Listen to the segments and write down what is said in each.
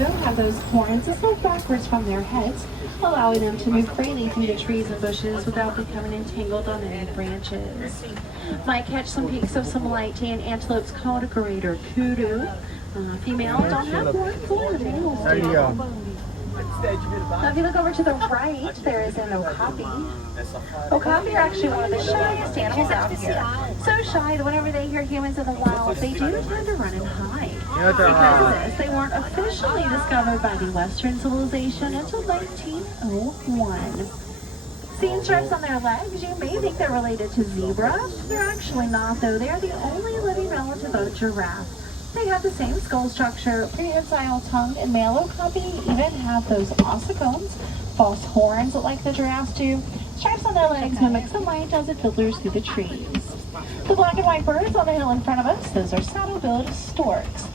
though, have those horns that slip backwards from their heads, allowing them to move freely through the trees and bushes without becoming entangled on any branches. Might catch some peaks of some light tan antelopes called a greater kudu. Females don't have horns, or males do. Now if you look over to the right, there is an okapi. Okapi are actually one of the shyest animals out here. So shy that whenever they hear humans in the wild, they do tend to run and hide. Because of this, they weren't officially discovered by the Western civilization until 1901. Seeing stripes on their legs, you may think they're related to zebra. They're actually not, though. They are the only living relative of giraffe. They have the same skull structure, prehensile tongue, and male okapi even have those ossicones, false horns like the giraffes do. Stripes on their legs mimic the light as it filters through the trees. The black and white birds on the hill in front of us, those are saddle-billed storks.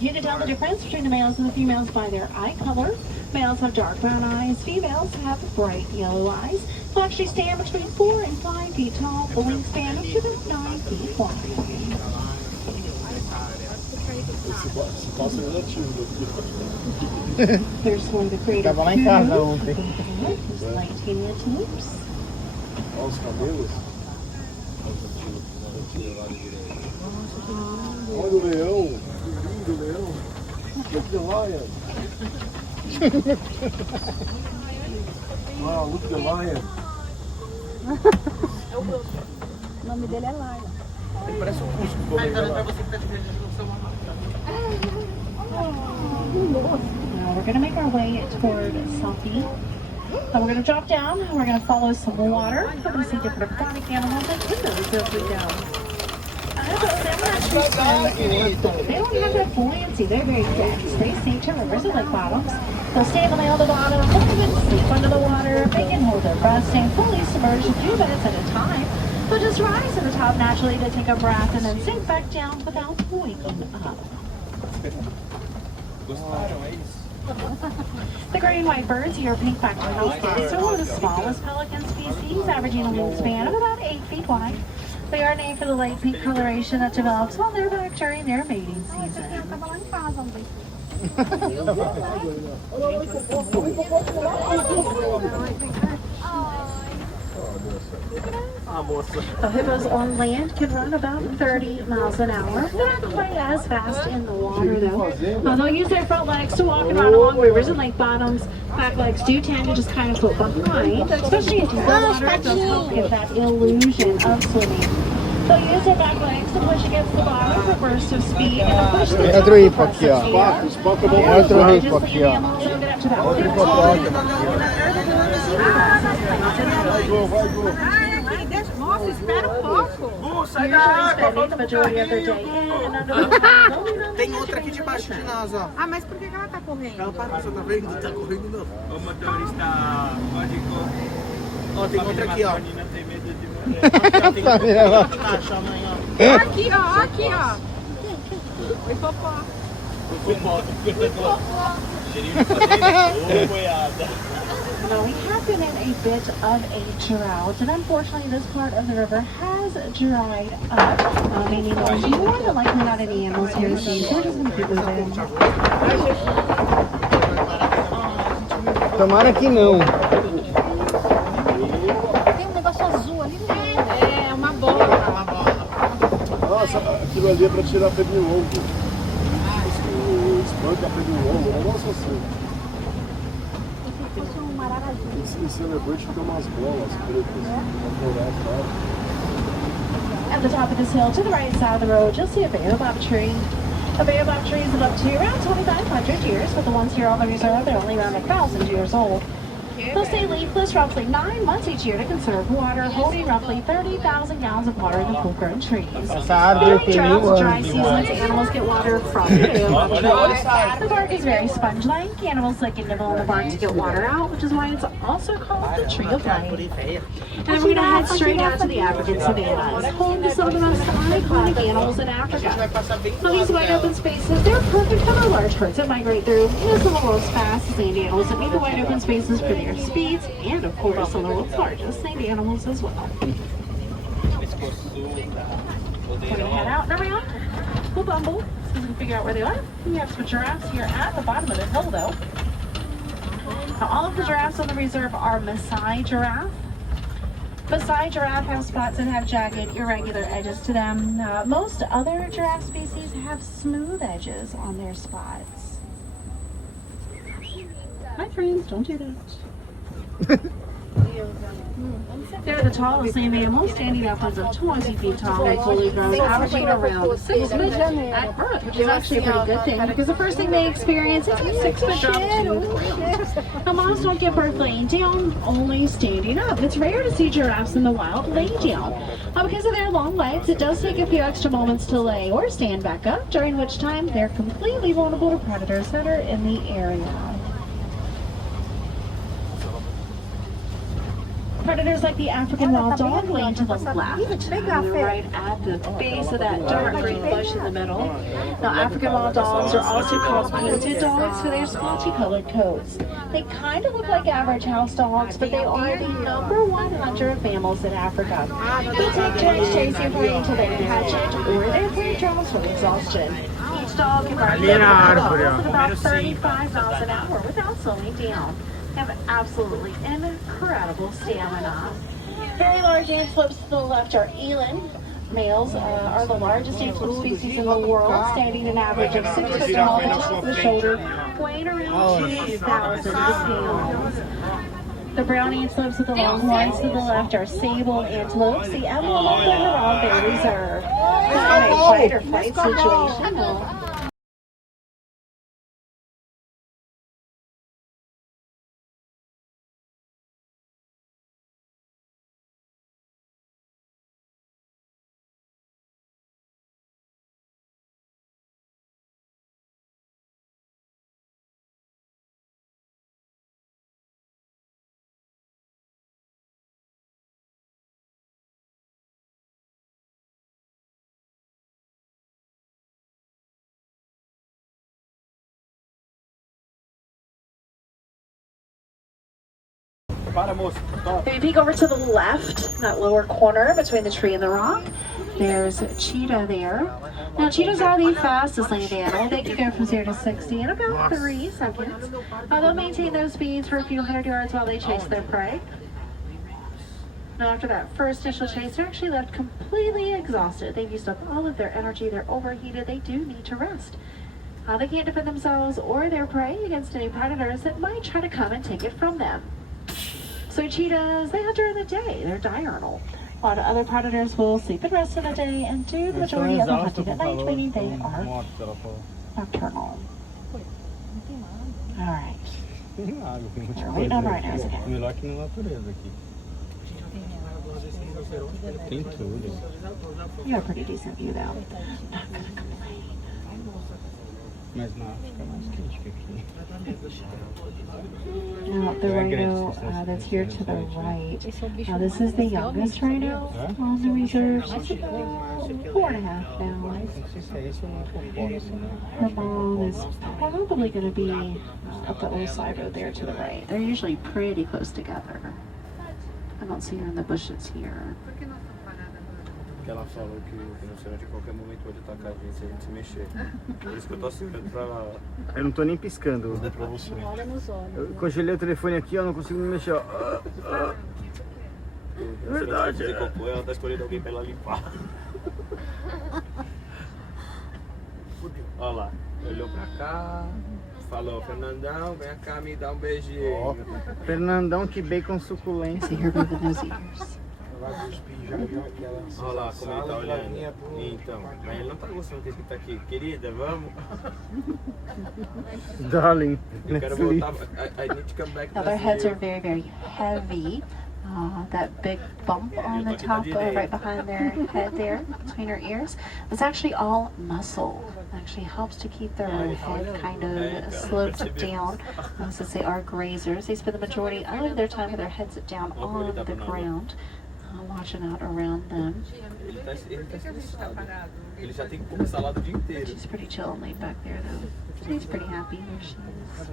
You can tell the difference between the males and the females by their eye color. Males have dark brown eyes, females have bright yellow eyes. They'll actually stand between 4 and 5 feet tall, the wingspan up to about 9 feet wide. There's one of the greater Tava lá em casa ontem. There's light-tan antelopes. Olha os camelos. Olha o leão. Lindo leão. Look at the lion. Wow, look at the lion. O nome dele é Lion. Ele parece um cusco. Now we're going to make our way toward Selfie. Then we're going to drop down. We're going to follow some water. We're going to see different aquatic animals and windows as we go. They don't have that buoyancy. They're very fixed. They sink to rivers and lake bottoms. They'll stay in the middle of the bottom, they'll sleep under the water. They can hold their breath, staying fully submerged a few minutes at a time. They'll just rise to the top naturally to take a breath and then sink back down without waking up. The gray and white birds, European factory house birds, are one of the smallest pelican species, averaging a wingspan of about 8 feet wide. They are named for the light pink coloration that develops while they're back during their mating season. Hippos on land can run about 30 miles an hour. They're not quite as fast in the water, though. They'll use their front legs to walk and run along rivers and lake bottoms. Back legs do tend to just kind of float behind, especially in deeper water. It does help give that illusion of swimming. They'll use their back legs to push against the bottom for bursts of speed and push the Outro hipo aqui, ó. Outro hipo aqui, ó. Nossa, espera um pouco. Sai da água. Tem outra aqui debaixo de nós, ó. Ah, mas por que ela tá correndo? Ela parou, você tá vendo? Não tá correndo não. O motorista pode correr. Ó, tem outra aqui, ó. Não tem medo de morrer. Tem outra caixa amanhã, ó. Aqui, ó, aqui, ó. Oi, popó. Cheirinho de fazer boiada. Now we have been in a bit of a drought, and unfortunately this part of the river has dried up, meaning there's more than likely not any animals here to see, so we're just going to keep moving. Tomara que não. Tem um negócio azul ali no meio. É, uma bola. Nossa, aquilo ali é pra tirar pernilongo. Espanca pernilongo, um negócio assim. Em Celebrate fica umas bolas pretas na floresta. At the top of this hill, to the right side of the road, you'll see a baobab tree. A baobab tree is up to around 2,500 years, but the ones here on the reserve are only around 1,000 years old. They'll stay leafless roughly 9 months each year to conserve water, holding roughly 30,000 gallons of water in the full-grown trees. Essa árvore tem During 1000 droughts, dry anos. seasons, animals get water from the baobab tree. The bark is very sponge-like. Animals lick and nibble on the bark to get water out, which is why it's also called the tree of life. And we're going to head straight out to the African savannas, home to some of the most iconic animals in Africa. Now, these wide open spaces, they're perfect for the large herds that migrate through. They're some of the world's fastest land animals that need the wide open spaces for their speeds, and of course, some of the world's largest land animals as well. We're going to head out and around. We'll bumble. see if we can figure out where they are. We have some giraffes here at the bottom of the hill, though. Now, all of the giraffes on the reserve are Maasai giraffe. Maasai giraffe have spots that have jagged, irregular edges to them. Most other giraffe species have smooth edges on their spots. Hi, friends. Don't do that. They're the tallest land mammals, standing upwards of 20 feet tall and fully grown, averaging around 6 feet at birth, which is actually a pretty good thing because the first thing they experience is a 6 foot jump to the ground. Now, moms don't give birth laying down, only standing up. It's rare to see giraffes in the wild laying down. Because of their long legs, it does take a few extra moments to lay or stand back up, during which time they're completely vulnerable to predators that are in the area. Predators like the African wild dog laying to the left, right at the base of that dark green bush in the middle. Now, African wild dogs are also called painted dogs for their splotchy colored coats. They kind of look like average house dogs, but they are the #1 hunter of mammals in Africa. They take turns chasing prey until they catch it, or their prey drops from exhaustion. Each dog can run at about 35 miles an hour without slowing down. Have absolutely incredible stamina. Very large antelopes to the left are eland. Males are the largest antelope species in the world, standing an average of 6 foot tall at the top of the shoulder, weighing around 2,000 pounds. The brown antelopes with the long horns to the left are sable antelopes, the emblem of the Harambe Reserve. In a fight or flight situation, if you peek over to the left, that lower corner between the tree and the rock, there's a cheetah there. Now, cheetahs are the fastest land animal. They can go from 0 to 60 in about 3 seconds. They'll maintain those speeds for a few hundred yards while they chase their prey. Now, after that first initial chase, they're actually left completely exhausted. They've used up all of their energy. They're overheated. They do need to rest. They can't defend themselves or their prey against any predators that might try to come and take it from them. So cheetahs, they hunt during the day. They're diurnal. While other predators will sleep and rest in the day and do the majority of the hunting at night, meaning they are nocturnal. All right. We're waiting on rhinos again. Melhor que na natureza aqui. Tem tudo. You have a pretty decent view, though. Not gonna complain. Mas na África é mais quente que aqui. Now, the rhino that's here to the right, now this is the youngest rhino on the reserve. She's about 4.5 now. Her mom is probably going to be up the old side road there to the right. They're usually pretty close together. I don't see her in the bushes here. Que ela falou que o rinoceronte a qualquer momento pode atacar a gente se a gente se mexer. Por isso que eu tô assim olhando pra lá. Eu não tô nem piscando. Pra você. Eu congelei o telefone aqui, ó, não consigo me mexer, ó. Verdade. Ela tá escolhendo alguém pra ela limpar. Olha lá, olhou pra cá. Falou, Fernandão, vem cá me dá beijinho. Fernandão, que bacon suculento. See her moving those ears. Olha lá como ele tá olhando. Então, mas ele não tá gostando desse que tá aqui. Querida, vamos? Darling, eu quero voltar. I need to come back. Now their heads are very, very heavy. That big bump on the top, right behind their head there, between her ears, it's actually all muscle. It actually helps to keep their head kind of sloped down. Since they are grazers, they spend the majority of their time with their heads down on the ground, watching out around them. She's pretty chill and laid back there, though. She's pretty happy where she is.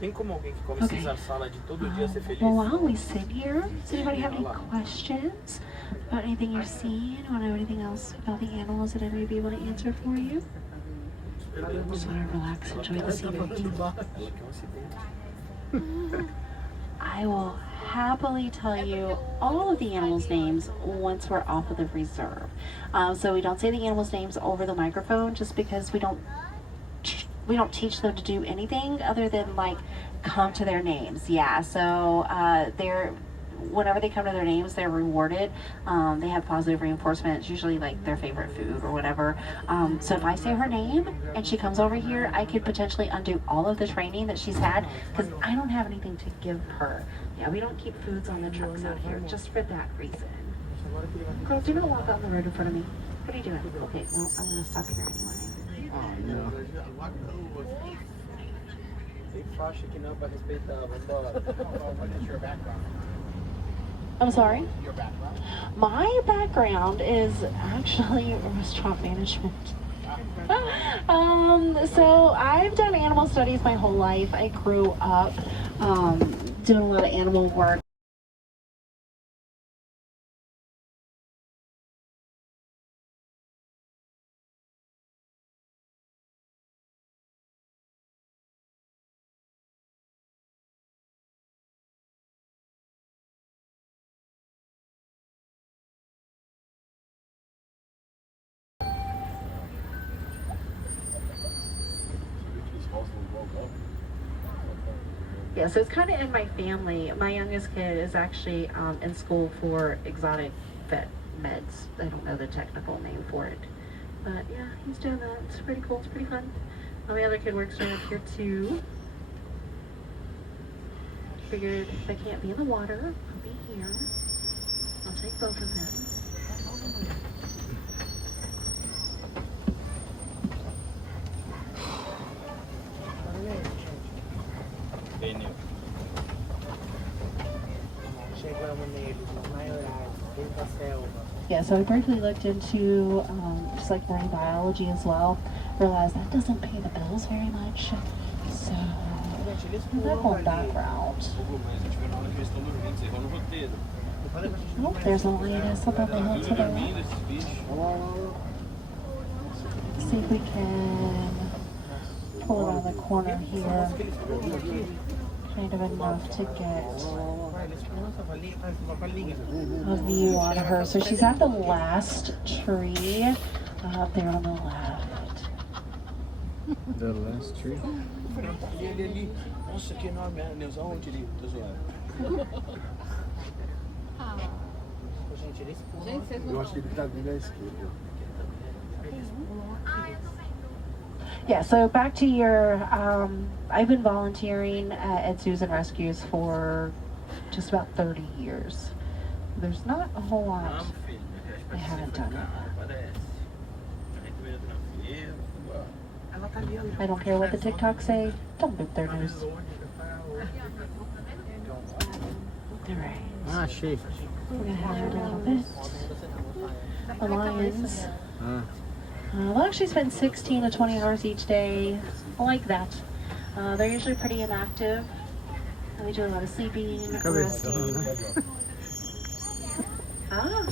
Tem como alguém que come Okay. Caesar salad todo dia ser feliz? Well, while we sit here, does anybody have any questions about anything you've seen? Want to know anything else about the animals that I may be able to answer for you? Just want to relax, enjoy the scenery. Ela quer um acidente. I will happily tell you all of the animals' names once we're off of the reserve. So we don't say the animals' names over the microphone just because we don't teach them to do anything other than like come to their names. Yeah, so whenever they come to their names, they're rewarded. They have positive reinforcement. It's usually like their favorite food or whatever. So if I say her name and she comes over here, I could potentially undo all of the training that she's had because I don't have anything to give her. Yeah, we don't keep foods on the trucks out here just for that reason. Girl, do not walk out on the road in front of me. What are you doing? Okay, well, I'm going to stop here anyway. Oh, no. Tem faixa aqui não pra respeitar, vambora. I'm sorry? My background is actually restaurant management. So I've done animal studies my whole life. I grew up doing a lot of animal work. Yeah, so it's kind of in my family. My youngest kid is actually in school for exotic vet meds. I don't know the technical name for it. But yeah, he's doing that. It's pretty cool. It's pretty fun. My other kid works right up here too. Figured if I can't be in the water, I'll be here. I'll take both of them. Pneu. Chegamos neles, os maiorais, dentro da selva. Yeah, so I briefly looked into just like marine biology as well. Realized that doesn't pay the bills very much. So Gente, eles that pulam whole ali. background. Mas a gente vai na hora que eles estão dormindo, você errou no roteiro. Eu falei pra gente Oh, there's a lioness up on the hill to the right. Dormindo esses bichos. See if we can pull around the corner here, que eles pulam aqui. kind of enough to get Vai, eles pulam essa valinha, faz uma valinha. a view on her. So she's at the last tree up there on the left. The last tree. E ele ali, nossa, que enorme, Neuza, onde ele? Tô zoando. Gente, eles pulam. Gente, vocês não Eu acho que ele tá vindo à esquerda. Yeah, so back to your, I've been volunteering at zoos and rescues for just about 30 years. There's not a whole lot Vamos, filho. I haven't done it. Parece. Aí tu entra na fila, vambora. Ela tá ali, ó. I don't care what the TikToks say, don't boop their nose. Alright, Ah, achei. we're gonna have her a little bit. The lions. Ah. They'll actually spend 16 to 20 hours each day. I like that. They're usually pretty inactive. And we do a lot of sleeping, Cabeção, resting. né? Ah,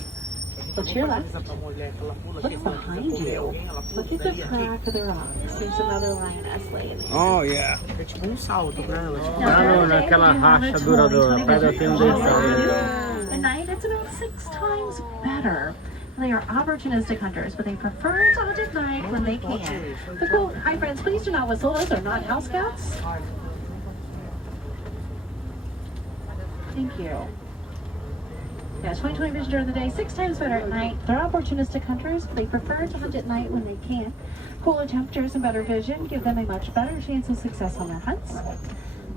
what's your left? Pra mulher que ela pula, Look que se ela quiser behind comer you. alguém, ela pula Look at the dali aqui. crack of the rocks. There's another lioness laying there. Oh, yeah. É tipo um salto pra ela. Tipo, Now, Ah, during no, the day, naquela we have a rachadura do- 20 pedra tem um minute deitado. drive. At night, it's about 6 times better. They are opportunistic hunters, but they prefer to hunt at night when they can. The cool, hi friends, please do not whistle. Those are not house cats. Thank you. Yeah, 20/20 vision during the day, 6 times better at night. They're opportunistic hunters, but they prefer to hunt at night when they can. Cooler temperatures and better vision give them a much better chance of success on their hunts.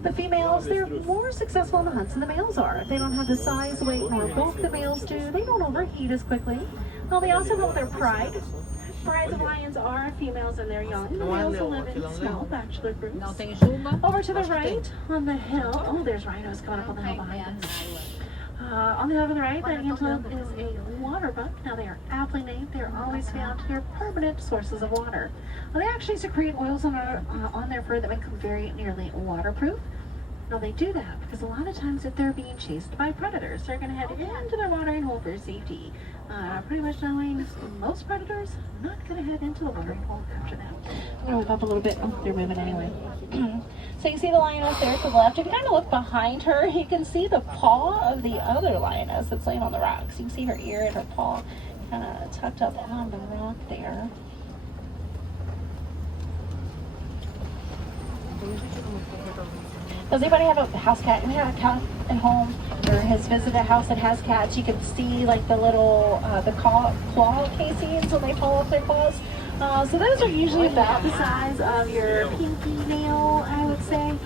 The females, they're more successful on the hunts than the males are. They don't have the size, weight, nor bulk the males do. They don't overheat as quickly. Well, they also know their pride. Brides of lions are females and they're young. The males will live in small bachelor groups. Não tem juba. Over to the right, on the hill. Oh, there's rhinos coming up on the hill behind us. On the hill to the right, that antelope is a water buck. Now they are aptly named. They are always found near permanent sources of water. Well, they actually secrete oils on their fur that make them very nearly waterproof. Now they do that because a lot of times if they're being chased by predators, they're going to head into their watering hole for safety. Pretty much knowing most predators are not going to head into the watering hole after that. I'm going to whip up a little bit. Oh, they're moving anyway. So you see the lioness there to the left. If you kind of look behind her, you can see the paw of the other lioness that's laying on the rocks. You can see her ear and her paw kind of tucked up on the rock there. Does anybody have a house cat? We have a cat at home or has visited a house that has cats. You can see like the little the claw casings when they pull off their claws. So those are usually about the size of your pinky nail, I would say.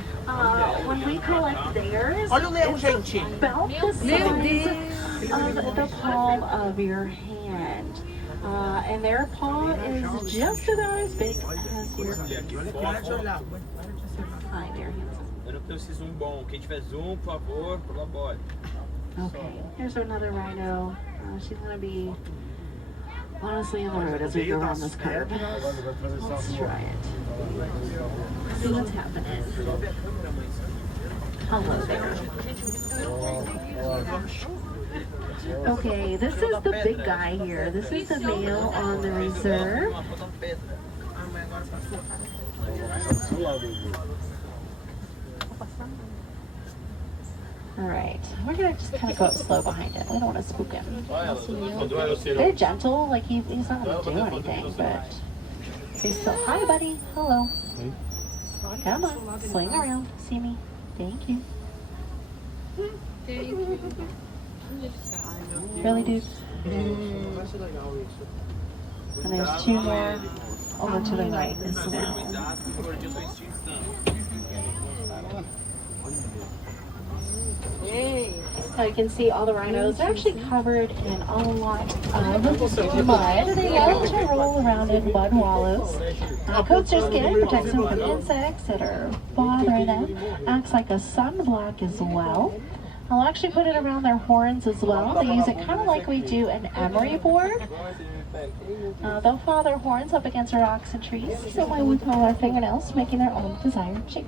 When we collect theirs, it's about the size of the palm of your hand. And their paw is just about as big as your Hi there, handsome. Eu não tenho esse zoom bom. Quem tiver zoom, por favor, colabore. Okay, here's another rhino. She's gonna be honestly in the road as we go around this curve. Let's try it. See what's happening. Hello there. Okay, this is the big guy here. This is the male on the reserve. All right, we're gonna just kind of go up slow behind him. We don't want to spook him. They're gentle, like he's not gonna do anything, but he's still. Hi, buddy. Hello. Come on, swing around. See me. Thank you. Thank you. Really, dude? And there's two more over to the right as well. Now you can see all the rhinos are actually covered in a lot of mud. They love to roll around in mud wallows. Coats their skin, protects them from insects that are bothering them. Acts like a sunblock as well. I'll actually put it around their horns as well. They use it kind of like we do an emery board. They'll file their horns up against rocks and trees, so when we pull our fingernails, making their own desired shape.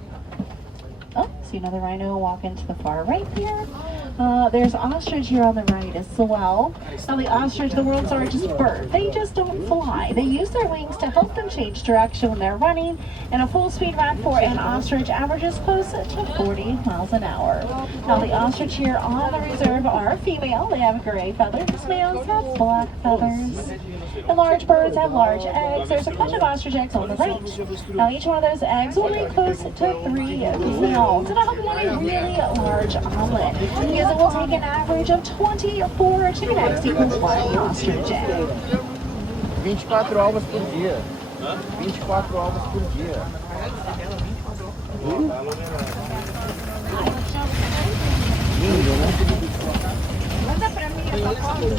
Oh, see another rhino walking to the far right here. There's ostrich here on the right as well. Now the ostrich, the world's largest bird, they just don't fly. They use their wings to help them change direction when they're running. And a full speed run for an ostrich averages close to 40 miles an hour. Now the ostrich here on the reserve are female. They have gray feathers. Males have black feathers. The large birds have large eggs. There's a bunch of ostrich eggs on the right. Now each one of those eggs will lay close to 3 pounds. And I'll help you want a really large omelet. Because it will take an average of 24 chicken eggs equals 1 ostrich egg. 24 ovos por dia. 24 ovos por dia. Lindo, né? Manda pra mim essa foto.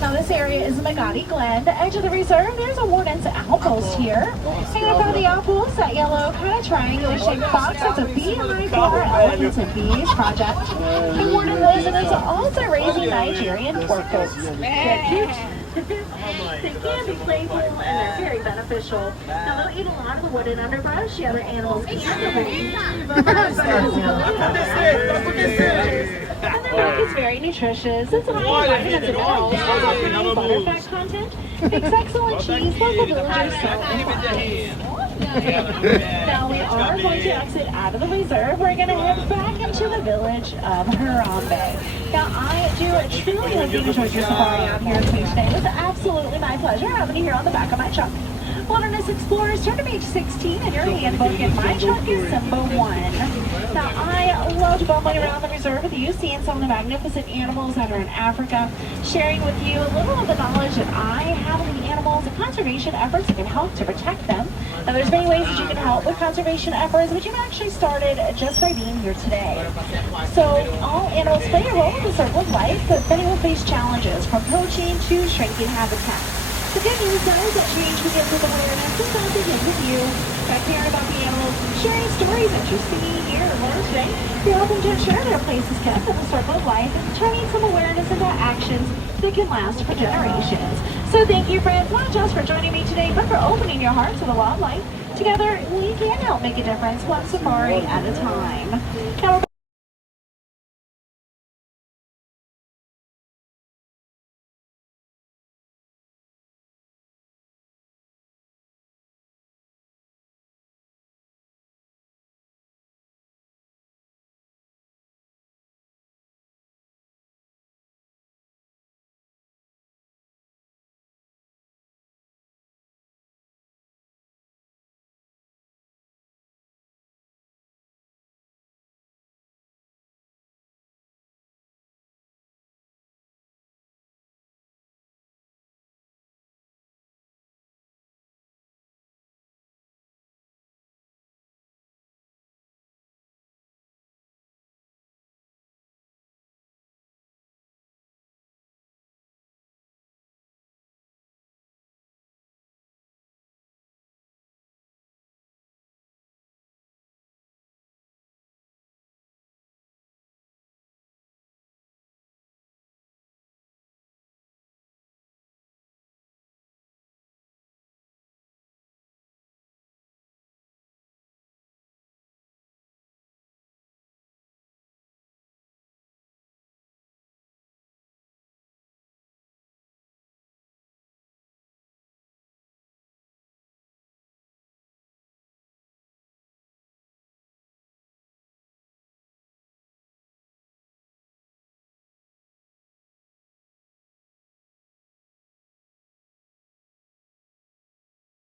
Now this area is Magadi Glen, the edge of the reserve. There's a warden's outpost here. Hanging up on the outpost, that yellow kind of triangular shaped box. That's a beehive for our Elephants and Bees project. The warden lives and is also raising Nigerian pork goats. They're cute. They can be playful and they're very beneficial. Now they'll eat a lot of the wood and underbrush. The other animals can't. And their milk is very nutritious. It's high in vitamins and minerals. Has a high butterfat content. Makes excellent cheese. Local villagers sell and buy. Now we are going to exit out of the reserve. We're going to head back into the village of Harambe. Now I do truly hope you enjoyed your safari out here with me today. It was absolutely my pleasure having you here on the back of my truck. Wilderness Explorers, turn to page 16 in your handbook, and my truck is Simba 1. Now, I loved bumbling around the reserve with you, seeing some of the magnificent animals that are in Africa, sharing with you a little of the knowledge that I have of the animals and conservation efforts that can help to protect them. Now, there's many ways that you can help with conservation efforts, but you've actually started just by being here today. So, all animals play a role in the circle of life, but many will face challenges, from poaching to shrinking habitats. The good news is that change begins with awareness. It all begins with you. By caring about the animals, sharing stories that you see, hear, or learn today, you're helping to ensure their place is kept in the circle of life and turning some awareness into actions that can last for generations. So thank you, friends, not just for joining me today, but for opening your heart to the wildlife, Together, we can help make a difference one safari at a time. Now,